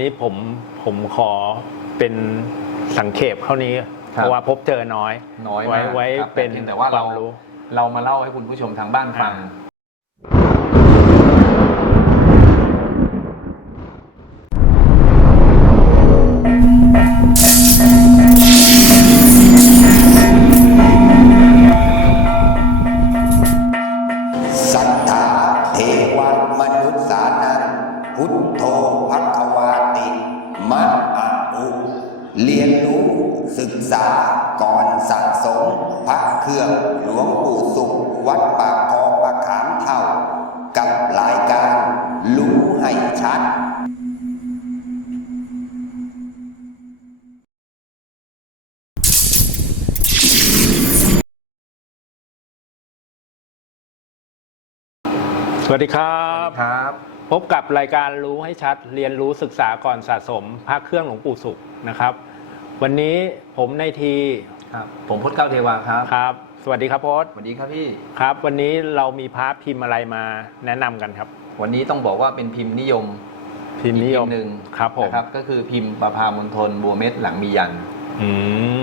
นี้ผมผมขอเป็นสังเขปเท่านี้ครับเพราะว่าพบเจอน้อยน้อยไว้มากไว้ครับเป็นแต่พียงแต่ว่าคเราวามรู้เรามาเล่าให้คุณผู้ชมทางบ้านฟัง พระเครื่องหลวงปู่สุข วัดปากคลองประขามเท่า กับรายการรู้ให้ชัดสวัสดีครับครับ พบกับรายการรู้ให้ชัด เรียนรู้ศึกษาก่อนสะสมพระเครื่องหลวงปู่สุขนะครับ วันนี้ผมในที ครับผมพจน์เก้าเทวาครับครับ สวัสดีครับพศสวัสดีครับพี่ครับ วันนี้เรามีพระพิมพ์อะไรมาแนะนำกันครับ วันนี้ต้องบอกว่าเป็นพิมพ์นิยมพิมพ์นิยมอีกพิพ์หนึ่งครับผมนะครับ ก็คือพิมพ์ประพามณฑลบัวเม็ดหลังมียันอื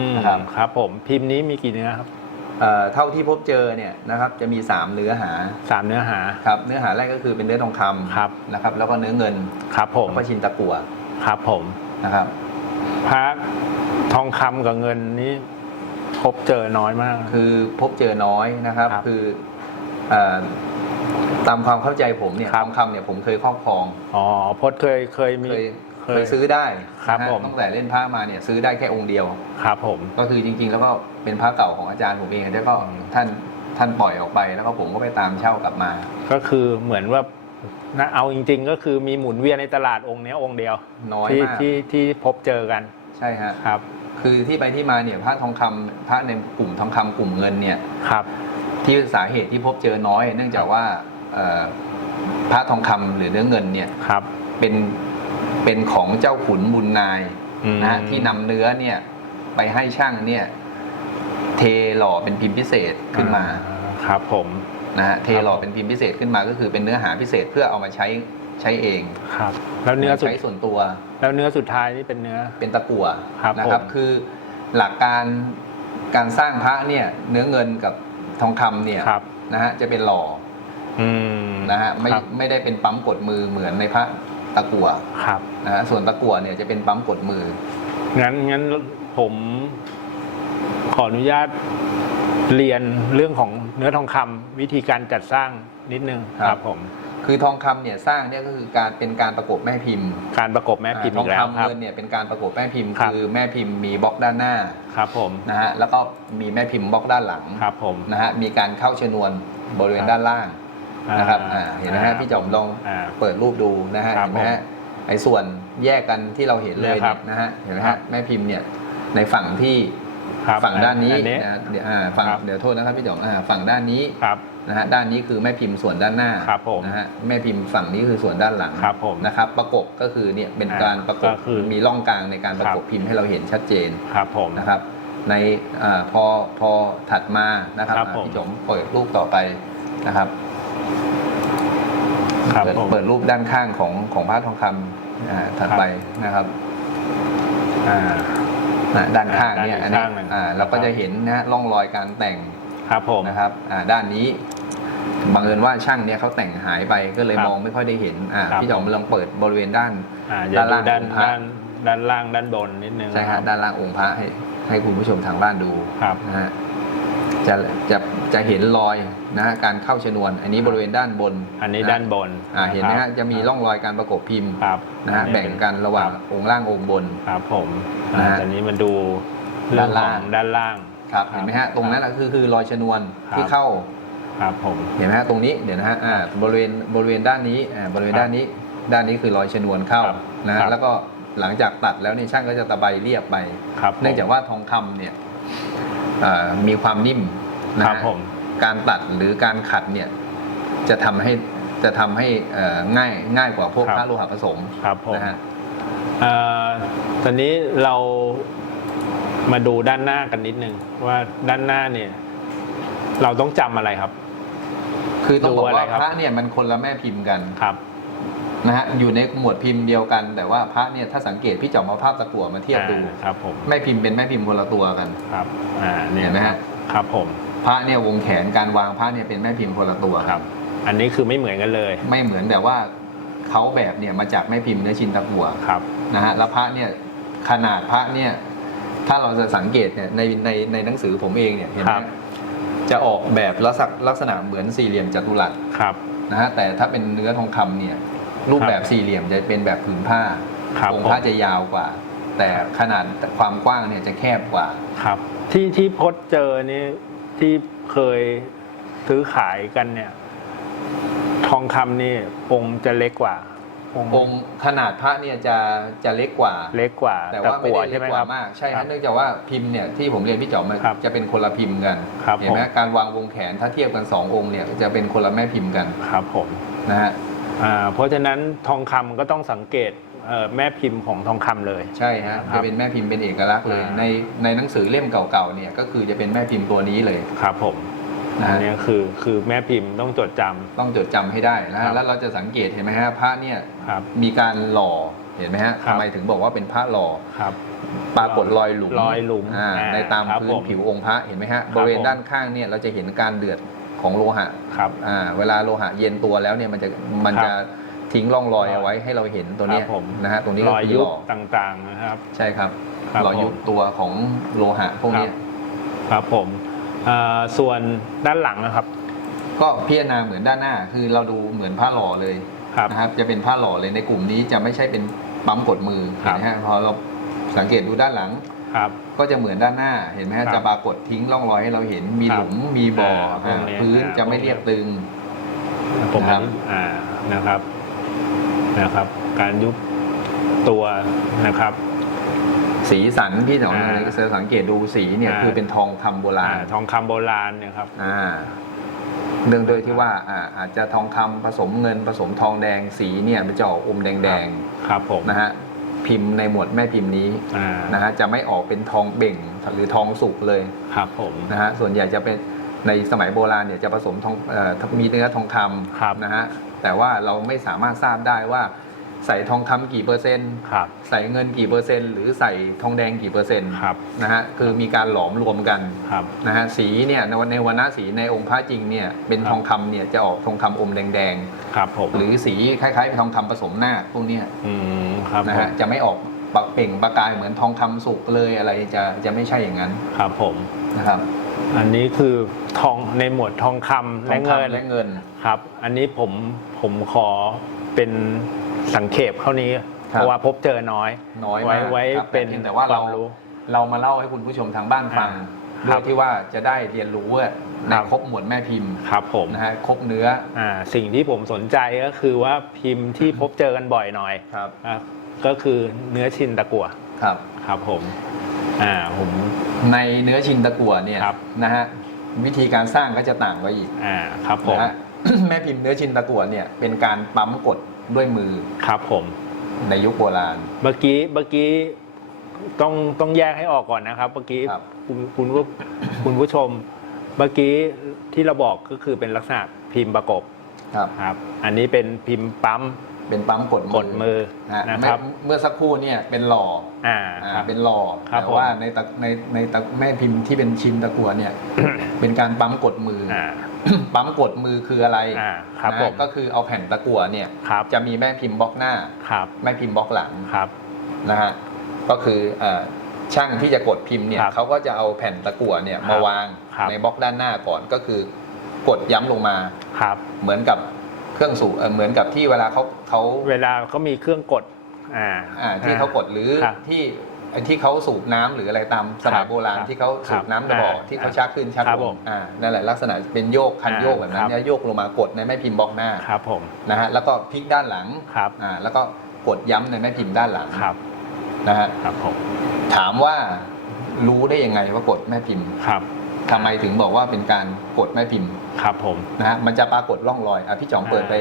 มนะครับครับผมพิมพ์นี้มีกี่เนื้อครับเอ่อเท่าที่พบเจอเนี่ยนะครับจะมี 3 เนื้อหาสามเนื้อหาครับเนื้อหาแรกก็คือเป็นเนื้อทองคำครับนะครับ แล้วก็เนื้อเงินครับผมแล้วก็ชินตะกั่วครับผมนะครับพระทองคำกับเงินนี้ พบเจอน้อยมาก คือพบเจอน้อยนะครับ ครับคือเอ่อตามความเข้าใจผมเนี่ยครัทบองคำเนี่ยผมเคยครอบครองอ๋อพจน์เคยเคยมี เคยเคยซื้อได้ครับนะฮะผม ตั้งแต่เล่นพระมาเนี่ยซื้อได้แค่องค์เดียว ครับผม ก็คือจริง ๆ แล้วก็เป็นพระเก่าของอาจารย์ผมเองแล้วก็อืมท่านท่านปล่อยออกไป แล้วก็ผมก็ไปตามเช่ากลับมา ก็คือเหมือนว่านะเอาจริง ๆ ก็คือมีหมุนเวียนในตลาดองค์เนี้ยองค์เดียวน้อยที่มากที่ที่พบเจอกันใช่ฮะ ครับ คือที่ไปที่มาเนี่ยพระทองคำพระในกลุ่มทองคำกลุ่มเงินเนี่ยครับ ที่สาเหตุที่พบเจอน้อย เนื่องจากว่าเอ่อพระทองคำหรือเนื้อเงินเนี่ยครับเป็นเป็นของเจ้าขุนบุญนายอืมนะฮะที่นำเนื้อเนี่ยไปให้ช่างเนี่ยเทหล่อเป็นพิมพ์พิเศษขึ้นมาอ่ครับผม นะฮะเทหล่อเป็นพิมพ์พิเศษขึ้นมาก็คือเป็นเนื้อหาพิเศษเพื่อเอามาใช้ใช้เองครับ แล้วเนื้อสุดใช้ส่วนตัว แล้วเนื้อสุดท้ายนี่เป็นเนื้อ เป็นตะกั่วครับนะครับ ผม คือหลักการการสร้างพระเนี่ยเนื้อเงินกับทองคำเนี่ยครับ นะฮะจะเป็นหล่ออืมนะฮะไม่ครับไม่ได้เป็นปั๊มกดมือเหมือนในพระตะกั่วครับ นะฮะส่วนตะกั่วเนี่ยจะเป็นปั๊มกดมือ งั้นงั้นผมขออนุญาตเรียนเรื่องของเนื้อทองคำวิธีการจัดสร้างนิดนึงครับครับผม คือทองคำเนี่ยสร้างเนี่ยก็คือการเป็นการประกบแม่พิมพ์การประกบแม่พิมพ์ทอีองกแล้วคำครับ เงินเนี่ยเป็นการประกบแม่พิมพ์ ครับ คือแม่พิมพ์มีบล็อกด้านหน้าครับผมนะฮะแล้วก็มีแม่พิมพ์บล็อกด้านหลังครับผม นะฮะมีการเข้าชนวนบริเวณด้านล่างนะครับอ่าเห็นไหมฮะพี่จอมลองอ่า เปิดรูปดูนะฮะครับเห็นไหมฮะไอ้ส่วนแยกกันที่เราเห็นเลยเนี่ยครัเนี่บยนะฮะเห็นไหมครัฮะบ แม่พิมพ์เนี่ยในฝั่งที่ครับฝั่งด้านนี้อันนี้นะเดี๋ยวอ่าฝั่งครับ เดี๋ยวโทษนะครับพี่จอมอ่าฝั่งด้านนี้ ครับ นะฮะด้านนี้คือแม่พิมพ์ส่วนด้านหน้าครับผมนะฮะแม่พิมพ์ฝั่งนี้คือส่วนด้านหลังครับผมนะครับประกบก็คือเนี่ยเป็นอ่าการประกบก็คือมีร่องกลางในการประกบครับพิมพ์ให้เราเห็นชัดเจนครับผมนะครับ ในอาพอพอถัดมานะครับครับอ่าผม พี่จอมเปิดรูปต่อไปนะครับ ครับเปิดผม เปิดรูปด้านข้างของของพระทองคำอ่าถัดไปนะครับอ่านะด้านข้างเนี่ยด้านอันนี้ข้างหนึ่ง อ่าเราก็ครับจะเห็นนะฮะร่องรอยการแต่งครับผม นะครับอ่าด้านนี้ บังเอิญว่าช่างเนี่ยเขาแต่งหายไปก็เลยครับมองไม่ค่อยได้เห็นอ่าครับ พี่จอมลองเปิดบริเวณด้าน อ่าอย่าดูด้าด้านนล่างองค์พระด้านด้านล่างด้านบนนิดนึงใช่นะฮะด้านล่างองค์พระให้ให้คุณผู้ชมทางบ้านดูครับ นะฮะจะจะจะเห็นรอยนะฮะการเข้าชนวน อันนี้บริเวณด้านบนอันนี้ะด้านบนอ่าเห็นไหมคฮะบจะมีร่องรอยการประกบพิมพ์ครับนะฮะอัแบ่งกันระหว่างคบองค์ล่างองค์บน ครับผมนะฮะอ่าอันนี้มันดูเรื่องของด้านล่าง ครับครับเห็นไหมฮะตรงนั้นน่ะคือคือรอยชนวนครับที่เข้า ครับผมเห็นไหมฮะตรงนี้เดี๋ยวนะฮะอ่าบริเวณบริเวณด้านนี้อ่าบริเวณครับด้านนี้ ด้านนี้คือรอยชนวนเข้าครับนะคฮะรับแล้วก็หลังจากตัดแล้วเนี่ยช่างก็จะตะไบเรียบไป ครับผมเนื่องจากว่าทองคำเนี่ยอ่ามีความนิ่มนะฮะครับผมการตัดหรือการขัดเนี่ยจะทำให้จะทำให้เอ่อง่ายง่ายกว่าพวกครับ พระโลหะผสมครับผม นะฮะ เอ่อตอนนี้เรามาดูด้านหน้ากันนิดนึงว่าด้านหน้าเนี่ย เราต้องจำอะไรครับ คือต้องบอกดูอะไรว่าครับพระเนี่ยมันคนละแม่พิมพ์กันครับนะฮะอยู่ในหมวดพิมพ์เดียวกัน แต่ว่าพระเนี่ยถ้าสังเกตพี่จ่องเอาภาพตะกั่วมาเทียบดูอ่าครับผมแม่พิมพ์เป็นแม่พิมพ์คนละตัวกันครับอ่าเนี่ยเห็นไหมฮะครับผมพระเนี่ยวงแขนการวางพระเนี่ยเป็นแม่พิมพ์คนละตัวครับ อันนี้คือไม่เหมือนกันเลย ไม่เหมือนแต่ว่าเขาแบบเนี่ยมาจากแม่พิมพ์เนื้อชินตะกั่วครับนะฮะแล้วพระเนี่ยขนาดพระเนี่ยถ้าเราจะสังเกตเนี่ยในในในหนังสือผมเองเนี่ยเห็นไหครัมบ จะออกแบบลักษณะลักษณะเหมือนสี่เหลี่ยมจัตุรัสครับนะฮะแต่ถ้าเป็นเนื้อทองคำเนี่ยรูปแบบสี่เหลี่ยมจะเป็นแบบผืนผ้าครับองผค์มพระจะยาวกว่า แต่ขนาดความกว้างเนี่ยจะแคบกว่าครับที่ที่พดเจอนี่ที่เคยซื้อขายกันเนี่ย ทองคำนี่องค์จะเล็กกว่า องค์ขนาดพระเนี่ยจะจะเล็กกว่า เล็กกว่าแต่ว่าไม่กั่วได้ใช่เล็กไหมกครัว่าบมากใช่ครัฮะบเนื่องจากว่าพิมพ์เนี่ยที่ผมเรียนพี่จ๋อมมันครับจะเป็นคนละพิมพ์กันครับเห็นไหมผม การวางวงแขนถ้าเทียบกันสององค์เนี่ยจะเป็นคนละแม่พิมพ์กันครับผมนะฮะอ่าเพราะฉะนั้นทองคำก็ต้องสังเกตเอ่อแม่พิมพ์ของทองคำเลย ใช่ฮะครัจะบเป็นแม่พิมพ์เป็นเอกลักษณ์เลยอ่า ในในหนังสือเล่มเก่าๆเนี่ยก็คือจะเป็นแม่พิมพ์ตัวนี้เลย ครับผม นะอัฮะนนี้คือคือแม่พิมพ์ต้องจดจำ ต้องจดจำให้ได้นะครัฮะบ แล้วเราจะสังเกตเห็นไหมฮะพระเนี่ยครับ มีการหล่อเห็นไหมฮะครับ ทำไมถึงบอกว่าเป็นพระหล่อครับ ปรากฏรอยหลุมรอยหลุมอ่าอ่าในตามครับพื้ผนมผิวองค์พระเห็นไหมฮะครับบริเวณผม ด้านข้างเนี่ยเราจะเห็นการเดือดของโลหะครับ อ่าเวลาโลหะเย็นตัวแล้วเนี่ยมันจะมันครับจะทิ้งร่องรอยเอาไว้ให้เราเห็นตัวเนี้ยครับผม นะฮะตรงนี้รก็อยคือยุหบล่อต่างๆนะครับ ใช่ครับครับรอยยุบผมตัวของโลหะพวกเนี้ย ครับผมอ่า ส่วนด้านหลังนะครับ ก็พิจารณาเหมือนด้านหน้า คือเราดูเหมือนผ้าหล่อเลยครับนะครับ จะเป็นผ้าหล่อเลยในกลุ่มนี้จะไม่ใช่เป็นปั๊มกดมือครัเห็นบไหมฮะพอเราสังเกตดูด้านหลังครับก็จะเหมือนด้านหน้าเห็นไหมฮะครับจะปรากฏทิ้งร่องรอยให้เราเห็นมีครับหลุมมีบ่ออ่าอ่าพวกนี้พื้นอ่าจะไม่เรียบตึงผมนะครับอ่านะครับนะครับ การยุบตัวนะครับ สีสันพี่หนองอ่าจะสังเกตดูสีเนี่ยอ่าคือเป็นทองคำโบราอ่าณทองคำโบราณเนี่ยครับ อ่าเนื่องด้วยที่ว่าอ่าอาจจะทองคำผสมเงินผสมทองแดงสีเนี่ยมันจะออกอมแดงครับผมๆนะฮะพิมพ์ในหมวดแม่พิมพ์นี้อ่านะฮะจะไม่ออกเป็นทองเบ่งหรือทองสุกเลย ครับผม นะฮะส่วนใหญ่จะเป็นในสมัยโบราณเนี่ยจะผสมทองเอ่อมีเนื้อทองคครับำนะฮะแต่ว่าเราไม่สามารถทราบได้ว่า ใส่ทองคำกี่เปอร์เซ็นต์ครับใส่เงินกี่เปอร์เซ็นต์หรือใส่ทองแดงกี่เปอร์เซ็นต์ครับนะฮะคือมีการหลอมรวมกันครับนะฮะสีเนี่ยในวันในวันนะสีในองค์พระจริงเนี่ยเป็นครับทองคำเนี่ยจะออกทองคำอมแดงครับผมๆหรือสีคล้ายๆเป็นทองคำผสมหน้าคพวกเนี้ยอืมครับนะผฮะมจะไม่ออกปะเปล่งประกายเหมือนทองคำสุกเลยอะไรจะจะไม่ใช่อย่างนั้นครับผมนะครับอันนี้คือทองในหมวดทองคำทและองเงินคำและเงินครับ อันนี้ผมผมขอเป็น สังเขปเท่านี้ครับเพราะว่าพบเจอน้อยน้อยไว้มากไว้ครับเป็นแต่พียงแต่ว่าคเราวามรู้ เรามาเล่าให้คุณผู้ชมทางบ้านฟังอ่าครัเพื่อบที่ว่าจะได้เรียนรู้ว่าในครับครบหมวดแม่พิมพ์ครับผมนะฮะครบเนื้ออ่าสิ่งที่ผมสนใจก็คือว่าพิมพ์ที่พบเจอกันบ่อยหน่อยครับครับก็คือเนื้อชินตะกั่วครับครับผมอ่าผมในเนื้อชินตะกั่วเนี่ยครับนะฮะวิธีการสร้างก็จะต่างไปอีกอ่าครับผมนะฮะแม่พิมพ์เนื้อชินตะกั่วเนี่ยเป็นการปั๊มกด ด้วยมือครับผม ในยุคโบราณ เมื่อกี้เมื่อกี้ต้องต้องแยกให้ออกก่อนนะครับ เมื่อกี้ครับ คุณคุณผู้คุณผู้ชม เมื่อกี้ที่เราบอกก็คือเป็นลักษณะพิมพ์ประกบครับ ครับ อันนี้เป็นพิมพ์ปั๊มเป็นปั๊มกดกดมือนะฮะนะครับเมื่อเมื่อสักครู่เนี่ยเป็นหล่ออ่าอ่าครับ เป็นหล่อครับแต่ว่าผม ในตะในในตะแม่พิมพ์ที่เป็นชินตะกั่วเนี่ย เป็นการปั๊มกดมือออ่า ปั๊มกดมือคืออะไรอ่าครับนะผมก็คือเอาแผ่นตะกั่วเนี่ย ครับจะมีแม่พิมพ์บล็อกหน้า ครับแม่พิมพ์บล็อกหลังครับ นะฮะก็คือเอ่อช่างที่จะกดพิมพ์เนี่ยครับเขาก็จะเอาแผ่นตะกั่วเนี่ยครับมาวางครับ ในบล็อกด้านหน้าก่อนก็คือกดย้ำลงมาครับ เหมือนกับเครื่องสูบเอ่อเหมือนกับที่เวลาเขาเขาเวลาเขามีเครื่องกดอ่า อ่าที่เขากดหรือครับที่ ที่เขาสูบน้ำหรืออะไรตามสมัครัยบโบราณครับที่เขาสูบน้ำกระบอกอ่าที่เขาชักขึ้นชักครับลผงมอ่านั่นแหละลักษณะเป็นโยกคันอ่าโยกแบบนั้ครันบแล้วโยกลงมากดในแม่พิมพ์บล็อกหน้าครับผมนะฮะแล้วก็พลิกด้านหลังครับอ่าแล้วก็กดย้ำในแม่พิมพ์ด้านหลังครับนะฮะครับผมถามว่ารู้ได้ยังไงว่ากดแม่พิมพ์ครับทำไมถึงบอกว่าเป็นการกดแม่พิมพ์ครับผมนะฮะมันจะปรากฏร่องรอยอะพี่จ๋องเปิดไป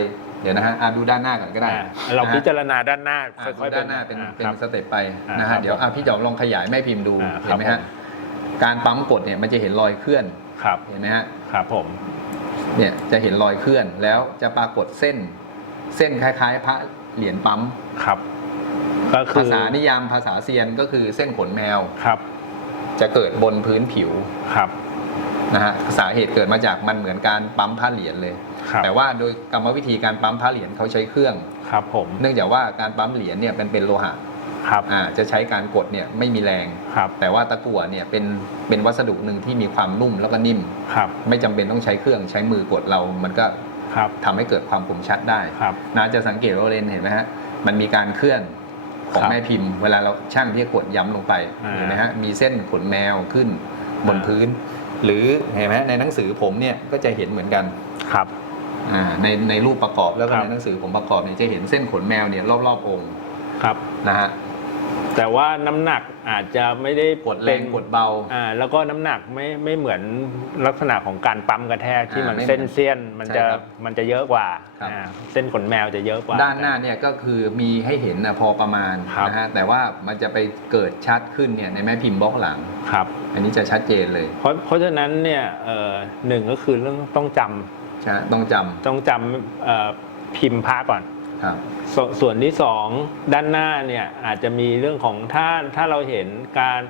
เดี๋ยวนะฮะอะดูด้านหน้าก่อนก็ได้อ่าเรานะฮะพิจารณาด้านหน้าอะค่อยๆ ด้านหน้าเป็นอ่เป็นครับสเต็ปไปอ่านะครัฮะบเดี๋ยวอะพี่จ๋องลองขยายแม่พิมพ์ดูอ่าเห็นไหมครัฮะบผม การปั๊มกดเนี่ยมันจะเห็นรอยเคลื่อนครับเห็นไหมฮะครับผม เนี่ยจะเห็นรอยเคลื่อนแล้วจะปรากฏเส้น เส้นคล้ายๆ พระเหรียญปั๊ม ครับ ก็คืภาอษานิยามภาษาเซียนก็คือเส้นขนแมวครับจะเกิดบนพื้นผิวครับ นะฮะสาเหตุเกิดมาจากมันเหมือนการปั๊มผ้าเหรียญเลย ครับ แต่ว่าโดยกรรมวิธีการปั๊มผ้าเหรียญเขาใช้เครื่อง ครับผม เนื่องจากว่าการปั๊มเหรียญเนี่ยเป็นเป็นโลหะครับอ่าจะใช้การกดเนี่ยไม่มีแรง ครับ แต่ว่าตะกั่วเนี่ยเป็นเป็นวัสดุหนึ่งที่มีความนุ่มแล้วก็นิ่ม ครับ ไม่จำเป็นต้องใช้เครื่องใช้มือกดเรา มันก็ครับ ทำให้เกิดความคมชัดได้ครับ นะจะสังเกตว่าเลนเห็นไหมฮะ มันมีการเคลื่อนของครับแม่พิมพ์ เวลาเราช่างที่จะกดย้ำลงไปอ่าเห็นไหมฮะ มีเส้นขนแมวขึ้นบนอ่า พื้น หรือเห็นไหมในหนังสือผมเนี่ยก็จะเห็นเหมือนกัน ครับอ่า ในในรูปประกอบแล้วก็ครับในหนังสือผมประกอบเนี่ยจะเห็นเส้นขนแมวเนี่ยรอบๆองค์ครับนะฮะแต่ว่าน้ำหนักอาจจะไม่ได้กดแรงกดเบาอ่าแล้วก็น้ำหนักไม่ไม่เหมือนลักษณะของการปั๊มกระแทกที่อ่ามันไม่เส้นเหมือนเสี้ยนมันจะใช่ครับมันจะเยอะกว่าครับอ่าเส้นขนแมวจะเยอะกว่า ด้านหน้าเนี่ยก็คือมีให้เห็นนะพอประมาณครับนะฮะแต่ว่ามันจะไปเกิดชัดขึ้นเนี่ยในแม่พิมพ์บล็อกหลังครับ อันนี้จะชัดเจนเลย เพราะเพราะฉะนั้นเนี่ยเอ่อหนึ่งก็คือเรื่องต้องจำ ใช่ต้องจำต้องจำเอ่อพิมพ์พระก่อนครับ สส่วนที่สองด้านหน้าเนี่ยอาจจะมีเรื่องของถ้าถ้าเราเห็นการ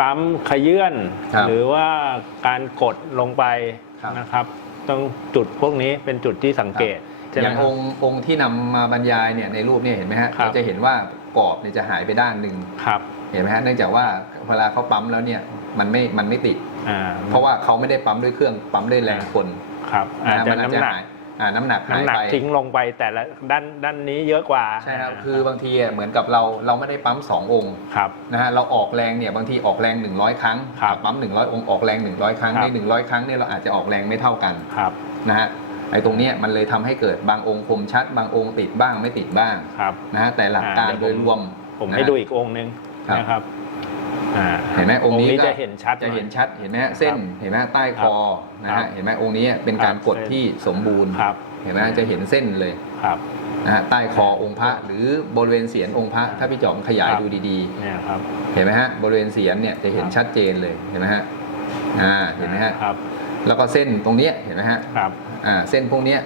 ปั๊มขยื่นครับ หรือว่าการกดลงไปครับนะครับ ต้องจุดพวกนี้เป็นจุดที่สังเกตใช่ไหอมย่างครับองค์องค์ที่นำมาบรรยายเนี่ยในรูปเนี่ยเห็นไหมฮะครับ เราจะเห็นว่ากรอบเนี่ยจะหายไปด้านหนึ่งครับเห็นไหมฮะเนื่องจากว่าเวลาเขาปั๊มแล้วเนี่ยมันไม่มันไม่ติด อ่า เพราะว่าเขาไม่ได้ปั๊มด้วยเครื่องปั๊มด้วยแรงคน ครับอาจนะจะมันอาจน้ำจะหนักหายอ่าน้ำหนักหายน้ำหนักไปทิ้งลงไปแต่ละด้านด้านนี้เยอะกว่าใช่ครับคือบางทีอะเหมือนกับเราเราไม่ได้ปั๊มสององค์ครับนะฮะเราออกแรงเนี่ยบางทีออกแรง 100 ครั้งครับปั๊ม 100 องค์ออกแรง 100 ครั้งครับใน 100 ครั้งเนี่ยเราอาจจะออกแรงไม่เท่ากันครับนะฮะไอ้ตรงเนี้ยมันเลยทำให้เกิดบางองค์คมชัด บางองค์ติดบ้างไม่ติดบ้างครับนะฮะแต่หลักการอ่าโดเดี๋ยวยผมรวมผมนะให้ดูอีกองค์หนึงครับนะครับอ่า เห็นไหมองค์นี้ก็จะเห็นชัดจะเห็นอยชัดเห็นไหมฮะเส้นเห็นไหมฮะใต้คอนะครัฮะบเห็นไหมองค์นี้เป็นการครับกดที่สมบูรณ์ครับเห็นไหมฮะจะเห็นเส้นเลยครับนะฮะใต้คอองค์พระหรือบริเวณเสียนองค์พระถ้าพี่จอมขยายครับดูดีเนี่ยครับๆเห็นไหมฮะบริเวณเสียนเนี่ยจะเห็นครับชัดเจนเลยเห็นไหมฮะอ่าเห็นไหมฮะครับแล้วก็เส้นตรงเนี้ยเห็นไหมฮะครับอ่าเส้นพวกเนี้ย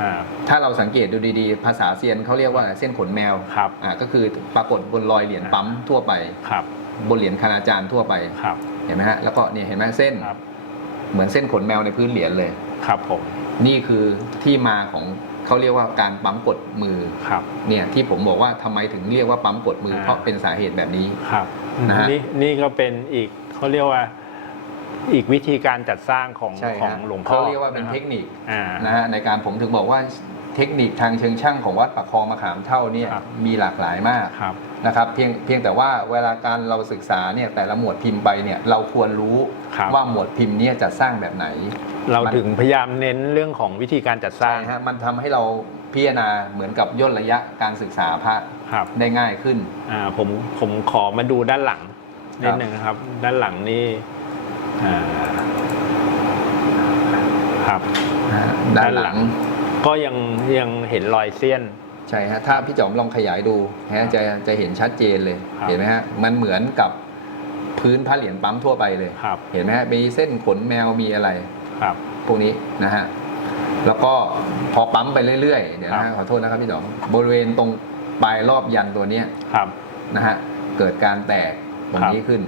อ่าถ้าเราสังเกตดูดีๆ ภาษาเซียนเขาเรียกว่าเส้นขนแมวครับอ่าก็คือปรากฏบนรอยเหรียญปั๊มทั่วไปครับ บนเหรียญคณาจารย์ทั่วไปครับเห็นไหมฮะแล้วก็เนี่ยเห็นไหมเส้น ครับเหมือนเส้นขนแมวในพื้นเหรียญเลย ครับผมนี่คือที่มาของเขาเรียกว่าการปั๊มกดมือครับ เนี่ยที่ผมบอกว่าทำไมถึงเรียกว่าปั๊มกดมือ อ่า เพราะเป็นสาเหตุแบบนี้ ครับนะฮะนี่นี่ก็เป็นอีกเขาเรียกว่าอีกวิธีการจัดสร้างของใช่ของฮะหลวงพ่อเขาเรียกว่าเป็นเทคนิค อ่า นะฮะในการผมถึงบอกว่า เทคนิคทางเชิงช่างของวัดปักคลองมะขามเท่าเนี่ยครับมีหลากหลายมากครับนะครับเพียงเพียงแต่ว่าเวลาการเราศึกษาเนี่ยแต่ละหมวดพิมพ์ไปเนี่ยเราควรรู้ครับ ว่าหมวดพิมพ์เนี่ยจะสร้างแบบไหนเรามันถึงพยายามเน้นเรื่องของวิธีการจัดสร้าใช่งฮะมันทำให้เราพิจารณาเหมือนกับย่นระยะการศึกษาพระครับ ได้ง่ายขึ้น อ่าผมผมขอมาดูด้านหลังนิครัดบนึงนะครับ ด้านหลังนี่อ่าครับ นะฮะด้านหลัง ก็ยังยังเห็นรอยเสี้ยน ใช่ฮะถ้าพี่จอมลองขยายดูฮะจะจะเห็นชัดเจนเลยครับ เห็นไหมฮะมันเหมือนกับพื้นพระเหรียญปั๊มทั่วไปเลย ครับเห็นไหมฮะมีเส้นขนแมวมีอะไร ครับ พวกนี้นะฮะ แล้วก็พอปั๊มไปเรื่อยๆ เดี๋ยวนะครัฮะบ ขอโทษนะครับพี่ดอมบริเวณตรงปลายรอบยันตัวเนี้ยครับ นะฮะ เกิดการแตกตรงครับนี้ขึ้น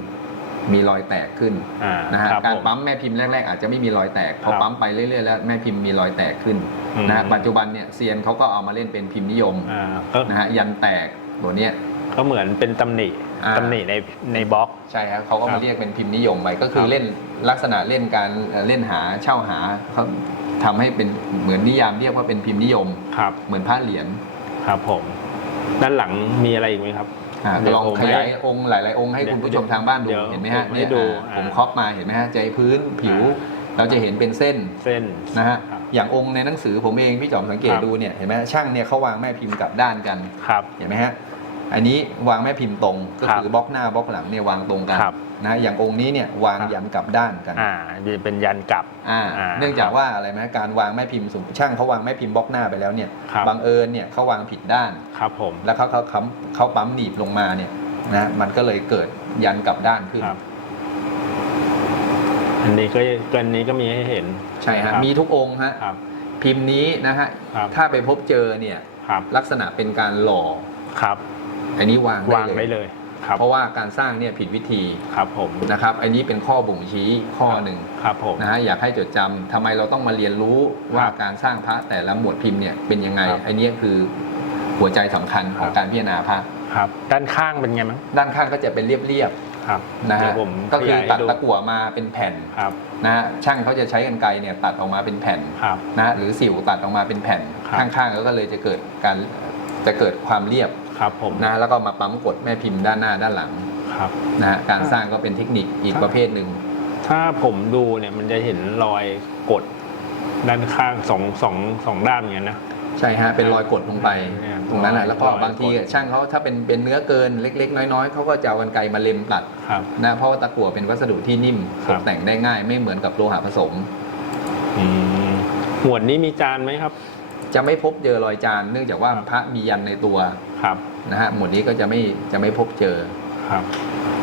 มีรอยแตกขึ้นอ่านะฮะครับการผมปั๊มแม่พิมพ์แรก ๆ อาจจะไม่มีรอยแตกพอครับปั๊มไปเรื่อยๆแล้วแม่พิมพ์มีรอยแตกขึ้นอืมนะฮะปัจจุบันเนี่ยเซียนเขาก็เอามาเล่นเป็นพิมพ์นิยมอ่าก็นะฮะยันแตกตัวเนี้ยก็เหมือนเป็นตำหนิอ่าตำหนิในในบล็อกใช่ครับเขาก็ครัมาบเรียกเป็นพิมพ์นิยมไปก็คืคอรับเล่นลักษณะเล่นการเอ่อเล่นหาเช่าหาเขาทำให้เป็นเหมือนนิยามเรียกว่าเป็นพิมพ์นิยมครับเหมือนพระเหรียญครับผม ด้านหลังมีอะไรอีกไหมครับอ่าเดี๋ยว ลองผมขยายให้องค์หลาย ๆ องค์ให้เดี๋ยวคุณผู้ชมทางบ้านดูเดี๋ยวเห็นไหมฮะผมให้เนี่ยดูอ่าอ่าผมครอปมาเห็นไหมฮะใจพื้นผิวอ่าเราจะเห็นเป็นเส้นเส้น นะฮะครับอย่างองค์ในหนังสือผมเองพี่จอมสังเกตครับ ดูเนี่ยเห็นไหมช่างเนี่ยเขาวางแม่พิมพ์กลับด้านกัน ครับ เห็นไหมฮะ อันนี้วางแม่พิมพ์ตรงก็ครับ คือบล็อกหน้าบล็อกหลังเนี่ยวางตรงกัน ครับ นะอย่างองค์นี้เนี่ยวางครับยันกลับด้านกันอ่าเป็นยันกลับอ่าอ่าเนื่องจากว่าอะไรไหมการวางแม่พิมพ์สมช่างเขาวางแม่พิมพ์บล็อกหน้าไปแล้วเนี่ยครับบังเอิญเนี่ยเขาวางผิดด้านครับผมแล้วเขาเขาเขาเขาปั๊มหนีบลงมาเนี่ยนะมันก็เลยเกิดยันกลับด้านขึ้นครับอันนี้ก็อันนี้ก็มีให้เห็นใช่ฮะครับมีทุกองค์ฮะครับพิมพ์นี้นะฮะครับถ้าไปพบเจอเนี่ยครับลักษณะเป็นการหล่อครับ อันนี้วางวางได้ได้เลยเลย ครับ เพราะว่าการสร้างเนี่ยผิดวิธีครับผมนะครับอันนี้เป็นข้อบ่งชี้ข้อหนึ่งครับผมนะฮะอยากให้จดจำทำไมเราต้องมาเรียนรู้ว่าครับการสร้างพระแต่ละหมวดพิมพ์เนี่ยเป็นยังไงครับอันนี้คือหัวใจสำคัญของครับการพิจารณาพระครับ ด้านข้างเป็นไงมั้งด้านข้างก็จะเป็นเรียบครับๆนะเดี๋ฮะยวผมก็คือขยายให้ตัดดูตะกั่วมาเป็นแผ่นครับนะฮะช่างเขาจะใช้กันไกรเนี่ยตัดออกมาเป็นแผ่นครับนะฮะหรือสิวตัดออกมาเป็นแผ่นครับข้างๆก็เลยจะเกิดการจะเกิดความเรียบ ครับผมนะแล้วก็มาปั๊มกดแม่พิมพ์ด้านหน้าด้านหลังครับนะฮะการสร้างก็เป็นเทคนิคอีกครับประเภทหนึ่งถ้าผมดูเนี่ยมันจะเห็นรอยกดด้านข้างสองสองสองด้านอย่างนี้ยนะใช่ฮะเป็นรอยกดลงไปเนี่ยตรงนั้นแหละแล้วก็รอยบางทีกดช่างเขาถ้าเป็นเป็นเนื้อเกินเล็ก ๆ น้อยๆเขาก็จะเอากันไกรมาเล็มตัดครับนะเพราะว่าตะกั่วเป็นวัสดุที่นิ่มครัตบกแต่งได้ง่ายไม่เหมือนกับโลหะผสมอืมหมวดนี้มีจานไหมครับ จะไม่พบเจอรอยจานเนื่องจากว่าพระมียันในตัว ครับนะฮะหมวดนี้ก็จะไม่จะไม่พบเจอครับ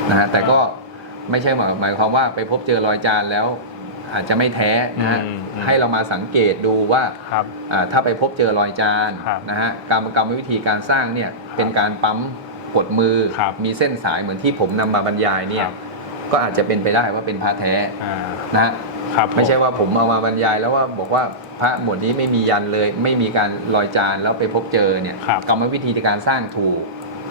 นะฮะแต่ก็ไม่ใช่หมายหมายความว่าไปพบเจอรอยจานแล้ว อาจจะไม่แท้นะฮะอืมอืม ให้เรามาสังเกตดูว่า ครับ อ่าถ้าไปพบเจอรอยจานครับนะฮะกรรมกรรมวิธีการสร้างเนี่ยครับเป็นการปั๊มกดมือ ครับมีเส้นสายเหมือนที่ผมนำมาบรรยายเนี่คยรับ ก็อาจจะเป็นไปได้ว่าเป็นพระแท้อ่า นะฮะ ครับไม่ใช่ผว่าผมเอามาบรรยายแล้วว่าบอกว่าพระหมวดนี้ไม่มียันเลย ไม่มีการรอยจานแล้วไปพบเจอเนี่ยครับกรรมวิธีในการสร้างถูก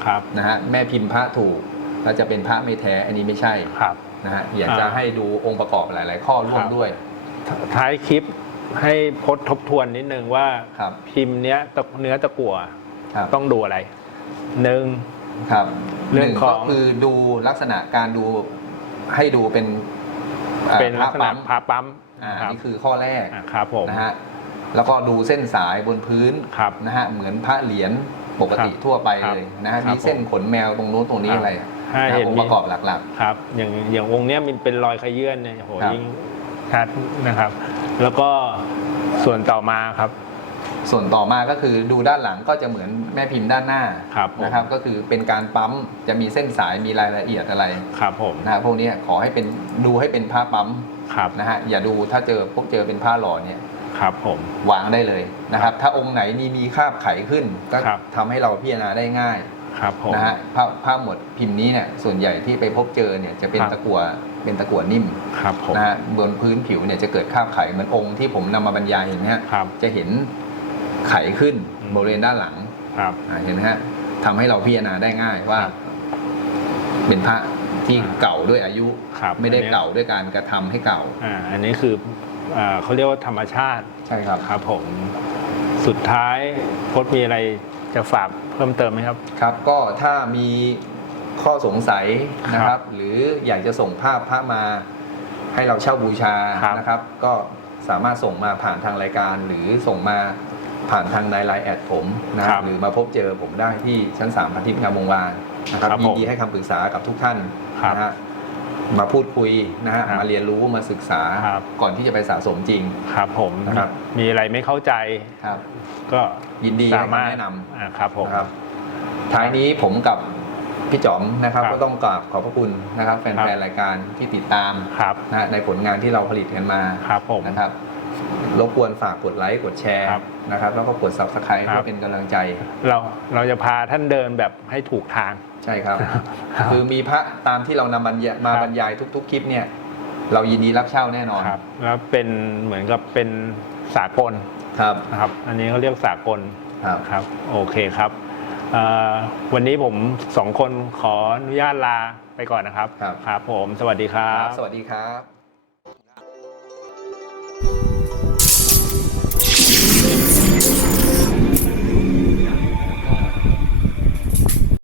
ครับนะฮะแม่พิมพ์พระถูกแล้วจะเป็นพระไม่แท้อันนี้ไม่ใช่ครับนะฮะอยากจะอ่าให้ดูองค์ประกอบหลาย ๆ ข้อร่วมครับด้วย ท้ายคลิปให้พจน์ทบทวนนิดนึงว่าครับพิมพ์เนี้ยตะเนื้อตะกั่วครับต้องดูอะไรหนึ่งครับเรื่องหนึ่ของก็คือดูลักษณะการดูให้ดูเป็น อ่าเป็นลักษณะผ้าปั๊มพาปั๊มอ่าครับนี่คือข้อแรกอ่าครับผมนะฮะแล้วก็ดูเส้นสายบนพื้นครับ นะฮะเหมือนพระเหรียญปกติครับทั่วไปครับเลยนะฮะครับมีเส้นขนแมวตรงนู้นตรงนี้ครับอะไรถ้านะเห็นองค์มี ประกอบหลัก ครับอย่างอย่างองค์เนี้ยมันเป็นรอยขยื่นเนี่ยโหครับ ยิ่งชัดนะครับ แล้วก็ส่วนต่อมาครับๆ ส่วนต่อมาก็คือดูด้านหลังก็จะเหมือนแม่พิมพ์ด้านหน้าครับผม นะครับ ก็คือเป็นการปั๊มจะมีเส้นสายมีรายละเอียดอะไรครับผมนะฮะพวกนี้ขอให้เป็นดูให้เป็นผ้าปั๊มครับนะฮะอย่าดูถ้าเจอพวกเจอเป็นผ้าหล่อเนี่ยครับผม วางได้เลยนะครับ ถ้าองค์ไหนมีมีคราบไขขึ้น ก็ครับ ทำให้เราพิจารณาได้ง่ายครับผม นะฮะผ้าผ้าหมวดพิมพ์นี้เนี่ยส่วนใหญ่ที่ไปพบเจอเนี่ยจะเป็นครับ ตะกั่วเป็นตะกั่วนิ่มครับผมนะฮะบนพื้นผิวเนี่ยจะเกิดคราบไขเหมือนองค์ที่ผมนำมาบรรยายเห็นไหมฮะ ครับ จะเห็น ไขขึ้นอืมบริเวณด้านหลังครับอ่าเห็นไหมฮะทำให้เราพิจารณาได้ง่ายว่าครับเป็นพระที่อ่าเก่าด้วยอายุครับไม่ได้อันนี้ยเก่าด้วยการกระทำให้เก่าอ่าอันนี้คืออ่าเขาเรียกว่าธรรมชาติใช่ครับครับผมสุดท้ายพจน์มีอะไรจะฝากเพิ่มเติมไหมครับ ครับ ก็ถ้ามีข้อสงสัยนะคครัรับบหรืออยากจะส่งภาพพระมาให้เราเช่าบูชาครับนะครับ ก็สามารถส่งมาผ่านทางรายการ หรือส่งมา ผ่านทางในไลน์แอดผมนะครับหรือมาพบเจอผมได้ที่ชั้น3พันทิพย์งามวงวานนะครับครับยินผมดีให้คำปรึกษากับทุกท่านครับนะฮะมาพูดคุยนะฮะครับมาเรียนรู้มาศึกษาครับก่อนที่จะไปสะสมจริงครับผมนะครับมีอะไรไม่เข้าใจครับ ก็ยินดีสาให้มารถคำแนะนำอ่าครับผมนะครับท้ายนี้ผมกับพี่จ๋อมนะครับครับก็ต้องกราบขอบพระคุณนะครับแฟครันบๆรายการที่ติดตามครับนะฮะในผลงานที่เราผลิตกันมาครับผมนะครับ รบกวนฝากกดไลค์กดแชร์ครับ นะครับ แล้วก็กด subscribe ครัเพื่อบเป็นกำลังใจ เราเราจะพาท่านเดินแบบให้ถูกทาง ใช่ครับ ครับคือมีพระตามที่เรานำบรรยายมาครับ บรรยายทุก ๆ คลิปเนี่ย เรายินดีรับเช่าแน่นอนครับ แล้วเป็นเหมือนกับเป็นสากลครับนะครับ อันนี้เขาเรียกสากลครับ ครับ โอเคครับเอ่อวันนี้ผมสองคนขออนุญาตลาไปก่อนนะครับครับ ครับผมสวัสดีครัครับ บ สวัสดีครับ